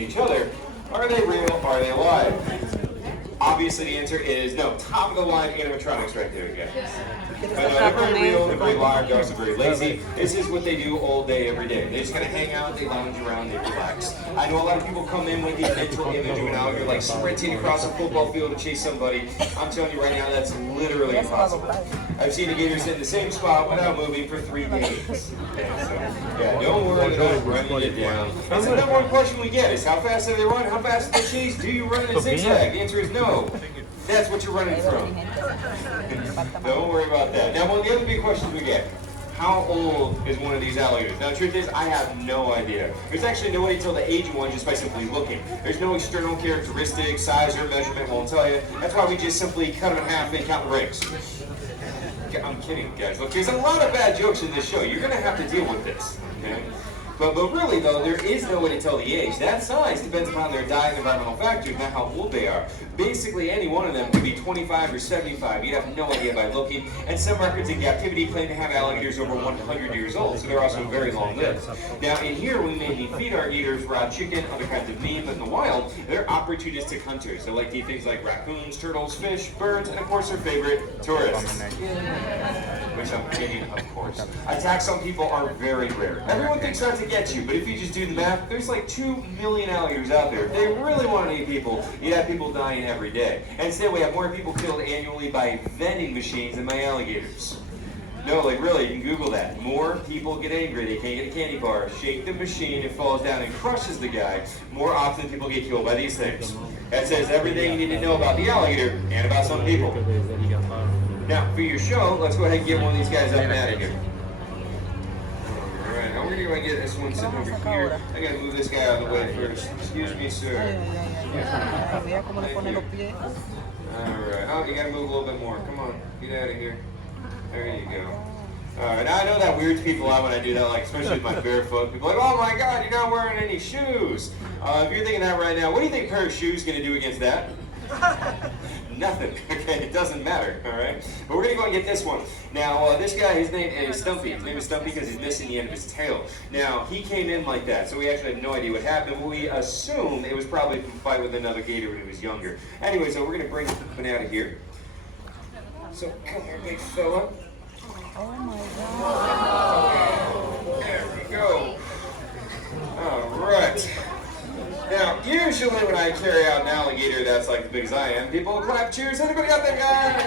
and each other. Are they real? Are they alive? Obviously, the answer is no. Top of the line animatronics right there, guys. They're very real, they're very live, they're also very lazy. This is what they do all day, every day. They just kind of hang out, they lounge around, they relax. I know a lot of people come in with the mental image of an alligator like sprinting across a football field to chase somebody. I'm telling you right now, that's literally impossible. I've seen the gators in the same spot without moving for 3 days. Okay, so, yeah, don't worry about running it down. That's the number one question we get is how fast do they run? How fast do they chase? Do you run in a zigzag? The answer is no. That's what you're running from. Don't worry about that. Now, one of the other big questions we get, how old is one of these alligators? Now, the truth is, I have no idea. There's actually no way to tell the age of one just by simply looking. There's no external characteristics, size, or measurement won't tell you. That's why we just simply cut them in half and count the rings. I'm kidding, guys. Look, there's a lot of bad jokes in this show. You're going to have to deal with this. Okay? But really, though, there is no way to tell the age. That size depends upon their diet and environmental factors, not how old they are. Basically, any one of them could be 25 or 75. You'd have no idea by looking. And some records in captivity claim to have alligators over 100 years old, so they're also very long-lived. Now, in here, we mainly feed our gators raw chicken, other kinds of meat, but in the wild, they're opportunistic hunters. They like to eat things like raccoons, turtles, fish, birds, and, of course, their favorite, tourists. Which I'm kidding, of course. Attacks on people are very rare. Everyone thinks not to get you, but if you just do the math, there's like 2 million alligators out there. If they really want to eat people, you'd have people dying every day. And instead, we have more people killed annually by vending machines than by alligators. No, like really, you can Google that. More people get angry, they can't get a candy bar, shake the machine, it falls down and crushes the guy. More often people get killed by these things. That says everything you need to know about the alligator and about some people. Now, for your show, let's go ahead and get one of these guys up and out of here. Alright, now we're going to get this one sitting over here. I got to move this guy out of the way first. Excuse me, sir. Alright. Oh, you got to move a little bit more. Come on, get out of here. There you go. Alright, now I know that weirds people out when I do that, like especially with my bare foot. People are like, oh my god, you're not wearing any shoes. If you're thinking that right now, what do you think a pair of shoes is going to do against that? Nothing. Okay, it doesn't matter. All right, but we're gonna go and get this one. Now, this guy, his name is Stumpy. His name is Stumpy because he's missing the end of his tail. Now, he came in like that, so we actually have no idea what happened. We assume it was probably from a fight with another gator when he was younger. Anyway, so we're gonna bring him out of here. So come here, big fella. Oh my god. There we go. All right. Now, usually when I carry out an alligator that's like as big as I am, people clap, cheers, everybody out there, guys!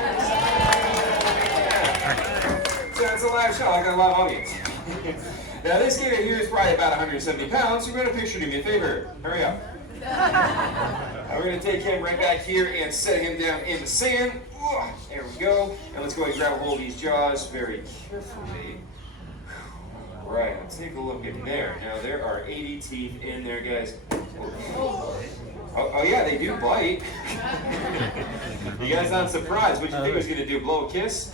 Yeah. So it's a live show, I got a lot of audience. Now this gator here is probably about 170 pounds, so you're going to picture, do me a favor, hurry up. Now we're going to take him right back here and set him down in the sand. There we go. And let's go ahead and grab a hold of these jaws very carefully. Right, let's take a look in there. Now there are 80 teeth in there, guys. Oh yeah, they do bite. You guys not surprised? What you think he was gonna do? Blow a kiss?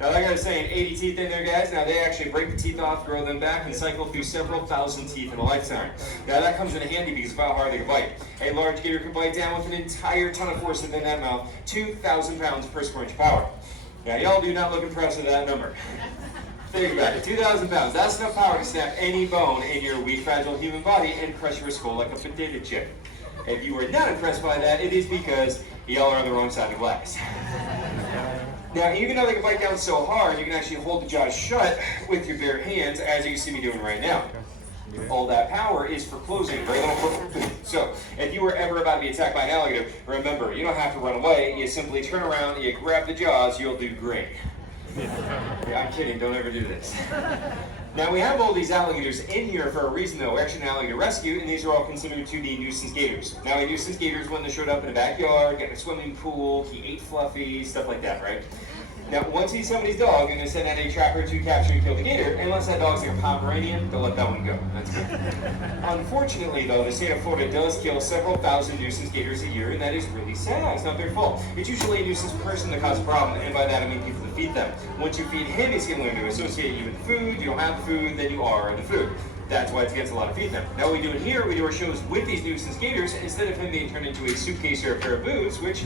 Now like I was saying, 80 teeth in there, guys. Now they actually break the teeth off, grow them back, and cycle through several thousand teeth in a lifetime. Now that comes in handy because of how hard they can bite. A large gator can bite down with an entire ton of force within that mouth, 2,000 pounds per square inch of power. Now y'all do not look impressed with that number. Think about it, 2,000 pounds. That's enough power to snap any bone in your weak, fragile human body and crush your skull like a potato chip. If you are not impressed by that, it is because y'all are on the wrong side of the glass. Now, even though they can bite down so hard, you can actually hold the jaws shut with your bare hands, as you see me doing right now. All that power is for closing, very little for So, if you were ever about to be attacked by an alligator, remember, you don't have to run away. You simply turn around, you grab the jaws, you'll do great. Yeah, I'm kidding, don't ever do this. Now we have all these alligators in here for a reason though. We're actually an alligator rescue, and these are all considered to be nuisance gators. Now a nuisance gator is one that showed up in a backyard, got in a swimming pool, he ate Fluffy, stuff like that, right? Now once he's somebody's dog, and they send out a trapper to capture and kill the gator, unless that dog's like a Pomeranian, they'll let that one go. That's good. Unfortunately though, the state of Florida does kill several thousand nuisance gators a year, and that is really sad. It's not their fault. It's usually a nuisance person that causes a problem, and by that I mean people that feed them. Once you feed him, he's going to learn to associate you with the food. You don't have the food, then you are the food. That's why it's against a lot of feed them. Now what we do in here, we do our shows with these nuisance gators, instead of him being turned into a suitcase or a pair of boots, which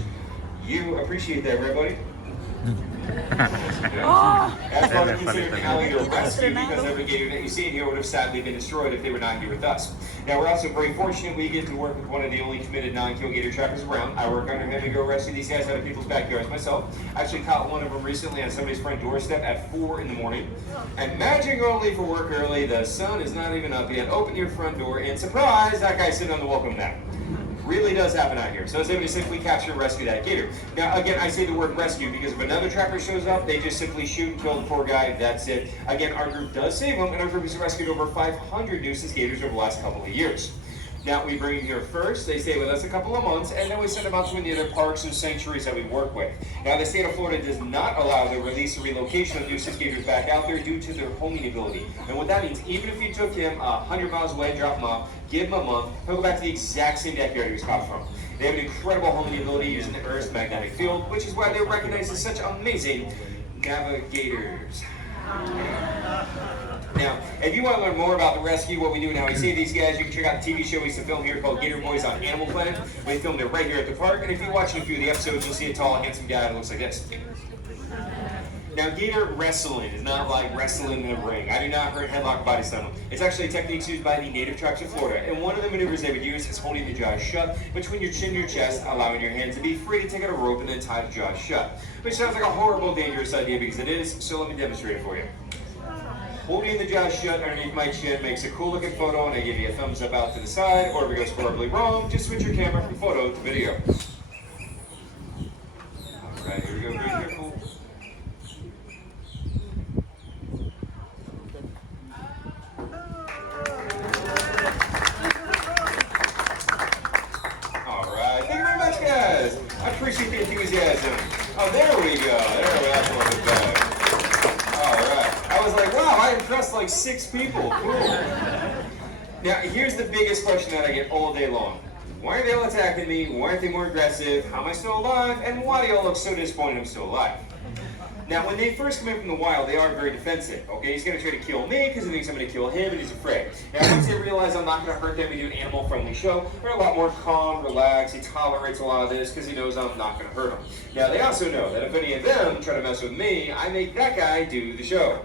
you appreciate that, right buddy? That's why we consider an alligator rescue, because every gator that you see in here would have sadly been destroyed if they were not here with us. Now, we're also very fortunate we get to work with one of the only committed non-kill gator trappers around. I work under him to go rescue these guys out of people's backyards myself. Actually caught one of them recently on somebody's front doorstep at 4 in the morning. And imagine going to leave for work early, the sun is not even up yet, open your front door, and surprise, that guy's sitting on the welcome mat. Really does happen out here. So it's able to simply capture and rescue that gator. Now, again, I say the word rescue because if another trapper shows up, they just simply shoot and kill the poor guy. That's it. Again, our group does save them, and our group has rescued over 500 nuisance gators over the last couple of years. Now, we bring them here first, they stay with us a couple of months, and then we send them out to one of the other parks and sanctuaries that we work with. Now, the state of Florida does not allow the release or relocation of nuisance gators back out there due to their homing ability. And what that means, even if you took him 100 miles away, drop him off, give him a month, he'll go back to the exact same backyard he was caught from. They have an incredible homing ability using the Earth's magnetic field, which is why they're recognized as such amazing navigators. Now, if you want to learn more about the rescue, what we do and how we save these guys, you can check out the TV show we used to film here called Gator Boys on Animal Planet. We filmed it right here at the park, and if you're watching a few of the episodes, you'll see a tall, handsome guy that looks like this. Now, gator wrestling is not like wrestling in the ring. I do not hurt, headlock, body slam. It's actually techniques used by the native tribes of Florida, and one of the maneuvers they would use is holding the jaws shut between your chin and your chest, allowing your hands to be free to take out a rope and then tie the jaws shut. Which sounds like a horrible, dangerous idea because it is, so let me demonstrate it for you. Holding the jaws shut underneath my chin makes a cool looking photo, and I give you a thumbs up out to the side, or if it goes horribly wrong, just switch your camera from photo to video. Alright, here we go, very careful. Alright, thank you very much, guys. I appreciate the enthusiasm. Oh, there we go. There we go. That's better. Alright. I was like, wow, I impressed like 6 people. Cool. Now, here's the biggest question that I get all day long. Why are they all attacking me? Why aren't they more aggressive? How am I still alive? And why do y'all look so disappointed I'm still alive? Now, when they first come in from the wild, they are very defensive. Okay, he's going to try to kill me because he thinks I'm going to kill him and he's afraid. Now, once they realize I'm not going to hurt them, we do an animal-friendly show. They're a lot more calm, relaxed. He tolerates a lot of this because he knows I'm not going to hurt him. Now, they also know that if any of them try to mess with me, I make that guy do the show.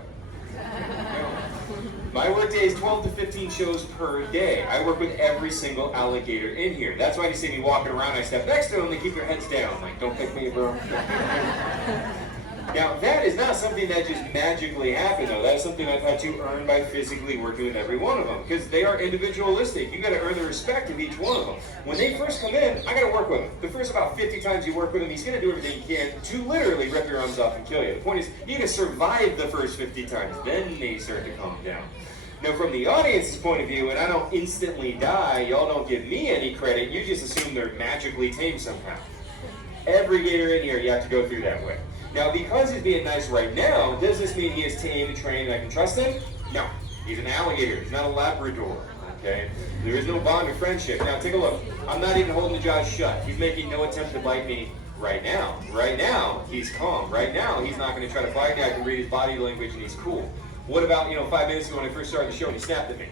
My workday is 12 to 15 shows per day. I work with every single alligator in here. That's why you see me walking around, I step next to them, they keep their heads down. Like, don't pick me, bro. Now, that is not something that just magically happened, though. That's something I've had to earn by physically working with every one of them, because they are individualistic. You got to earn the respect of each one of them. When they first come in, I got to work with them. The first about 50 times you work with him, he's going to do everything he can to literally rip your arms off and kill you. The point is, you got to survive the first 50 times, then they start to calm down. Now, from the audience's point of view, and I don't instantly die, y'all don't give me any credit, you just assume they're magically tame somehow. Every gator in here, you have to go through that way. Now, because he's being nice right now, does this mean he is tamed and trained and I can trust him? No. He's an alligator. He's not a Labrador. Okay? There is no bond of friendship. Now, take a look. I'm not even holding the jaws shut. He's making no attempt to bite me right now. Right now, he's calm. Right now, he's not going to try to bite me. I can read his body language and he's cool. What about, 5 minutes ago when I first started the show and he snapped at me?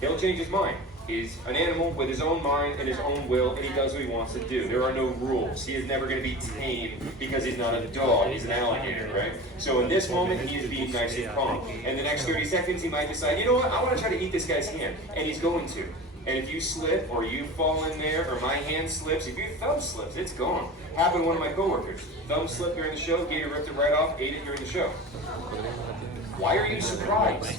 He'll change his mind. He's an animal with his own mind and his own will, and he does what he wants to do. There are no rules. He is never going to be tamed because he's not a dog. He's an alligator, right? So in this moment, he is being nice and calm. And the next 30 seconds, he might decide, you know what, I want to try to eat this guy's hand. And he's going to. And if you slip, or you fall in there, or my hand slips, if your thumb slips, it's gone. Happened to one of my coworkers. Thumb slipped during the show, gator ripped it right off, ate it during the show. Why are you surprised?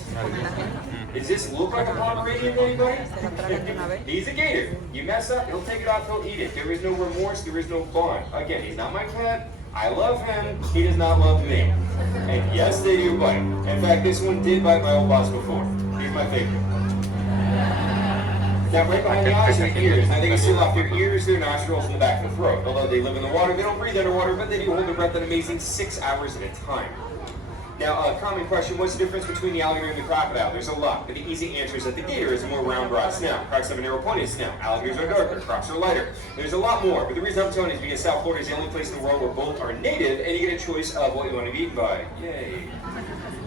Does this look like a Pomeranian to anybody? He's a gator. You mess up, he'll take it off, he'll eat it. There is no remorse, there is no bond. Again, he's not my cat. I love him. He does not love me. And yes, they do bite. In fact, this one did bite my old boss before. He's my favorite. Now, right behind the eyes are ears. Now, they can seal off their ears, their nostrils, and the back of the throat. Although they live in the water, they don't breathe underwater, but they do hold their breath an amazing 6 hours at a time. Now, a common question, what's the difference between the alligator and the crocodile? There's a lot, but the easy answer is that the gator is a more round, broad snout. Crocs have a narrow, pointed snout. Alligators are darker. Crocs are lighter. There's a lot more, but the reason I'm telling you is because South Florida is the only place in the world where both are native, and you get a choice of what you want to be eaten by. Yay.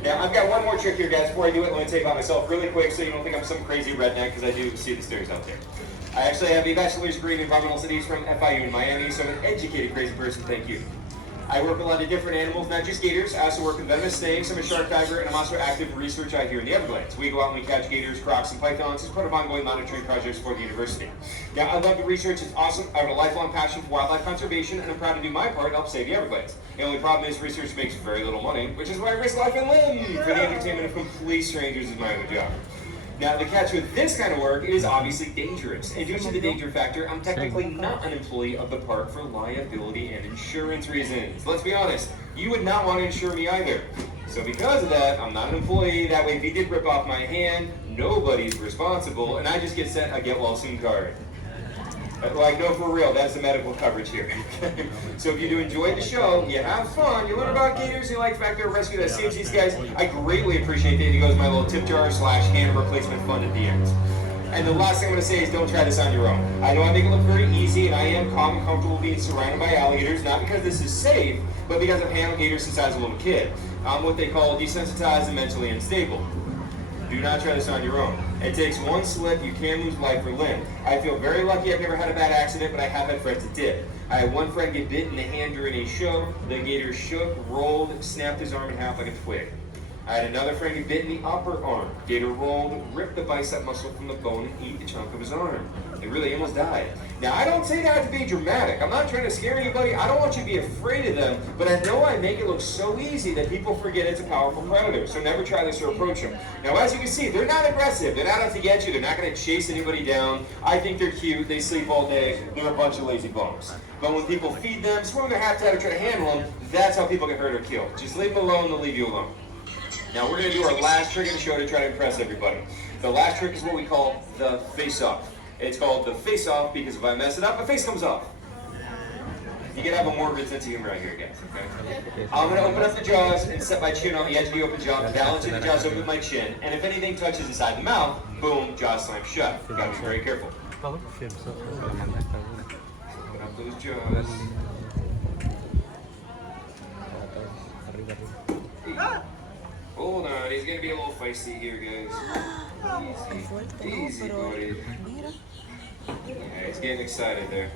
Now, I've got one more trick here, guys. Before I do it, let me tell you about myself really quick so you don't think I'm some crazy redneck, because I do see the stairs out there. I actually have a bachelor's degree in environmental studies from FIU in Miami, so I'm an educated crazy person, thank you. I work with a lot of different animals, not just gators. I also work with venomous snakes. I'm a shark diver, and I'm also active in research out here in the Everglades. We go out and we catch gators, crocs, and pythons as part of ongoing monitoring projects for the university. Now, I love the research. It's awesome. I have a lifelong passion for wildlife conservation, and I'm proud to do my part to help save the Everglades. The only problem is research makes very little money, which is why I risk life and limb for the entertainment of complete strangers is my other job. Now, the catch with this kind of work is obviously dangerous. And due to the danger factor, I'm technically not an employee of the park for liability and insurance reasons. Let's be honest, you would not want to insure me either. So because of that, I'm not an employee. That way, if he did rip off my hand, nobody's responsible, and I just get sent a get well soon card. Like, no, for real, that's the medical coverage here. So if you do enjoy the show, you have fun, you learn about gators, you like the fact they're a rescue that saves these guys, I greatly appreciate that. It goes my little tip jar / hand replacement fund at the end. And the last thing I'm going to say is don't try this on your own. I know I make it look very easy, and I am calm and comfortable being surrounded by alligators, not because this is safe, but because I've handled gators since I was a little kid. I'm what they call desensitized and mentally unstable. Do not try this on your own. It takes one slip, you can lose life or limb. I feel very lucky I've never had a bad accident, but I have had friends that did. I had one friend get bit in the hand during a show. The gator shook, rolled, snapped his arm in half like a twig. I had another friend get bit in the upper arm. Gator rolled, ripped the bicep muscle from the bone, and ate the chunk of his arm. They really almost died. Now, I don't say that to be dramatic. I'm not trying to scare anybody. I don't want you to be afraid of them, but I know I make it look so easy that people forget it's a powerful predator, so never try this or approach them. Now, as you can see, they're not aggressive. They're not out to get you. They're not going to chase anybody down. I think they're cute. They sleep all day. They're a bunch of lazy bums. But when people feed them, swim their habitat, or try to handle them, that's how people get hurt or killed. Just leave them alone, they'll leave you alone. Now we're going to do our last trick in the show to try to impress everybody. The last trick is what we call the face-off. It's called the face-off because if I mess it up, my face comes off. You can have a morbid sense of humor right here, guys, okay? I'm going to open up the jaws and set my chin on the edge of the open jaw, balancing the jaws open with my chin, and if anything touches inside the mouth, boom, jaw slam shut. You've got to be very careful. Open up those jaws. Hold on, he's gonna be a little feisty here, guys. Easy, easy, buddy. Yeah, he's getting excited there.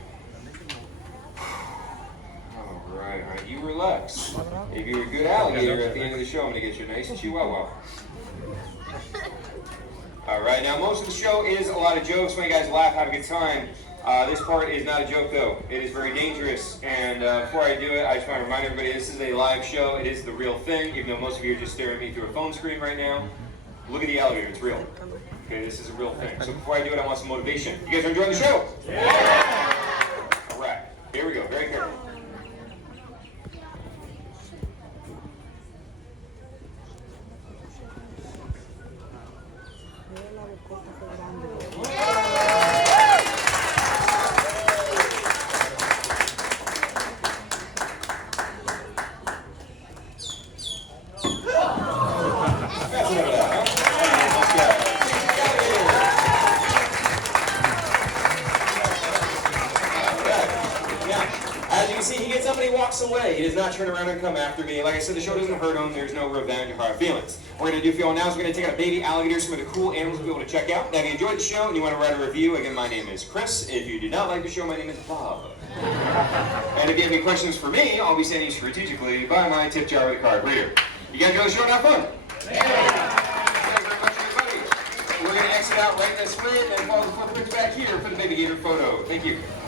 Alright, you relax. If you're a good alligator at the end of the show, I'm gonna get you a nice chihuahua. Alright, now most of the show is a lot of jokes, when you guys laugh, have a good time. This part is not a joke though. It is very dangerous, and before I do it, I just want to remind everybody this is a live show. It is the real thing, even though most of you are just staring at me through a phone screen right now. Look at the alligator, it's real. Okay, this is a real thing. So before I do it, I want some motivation. You guys are enjoying the show? Yeah! Alright, here we go, very careful. As you can see, he gets up and he walks away. He does not turn around and come after me. Like I said, the show doesn't hurt him. There's no revenge or hard feelings. What we're going to do for you now is we're going to take out a baby alligator, some of the cool animals we'll be able to check out. Now, if you enjoyed the show and you want to write a review, again, my name is Chris. If you did not like the show, my name is Bob. And if you have any questions for me, I'll be sending you strategically by my tip jar with a card reader. You guys enjoy the show and have fun? Yeah. Thank you very much, everybody. We're going to exit out right this way and then follow the footprints back here for the baby gator photo. Thank you.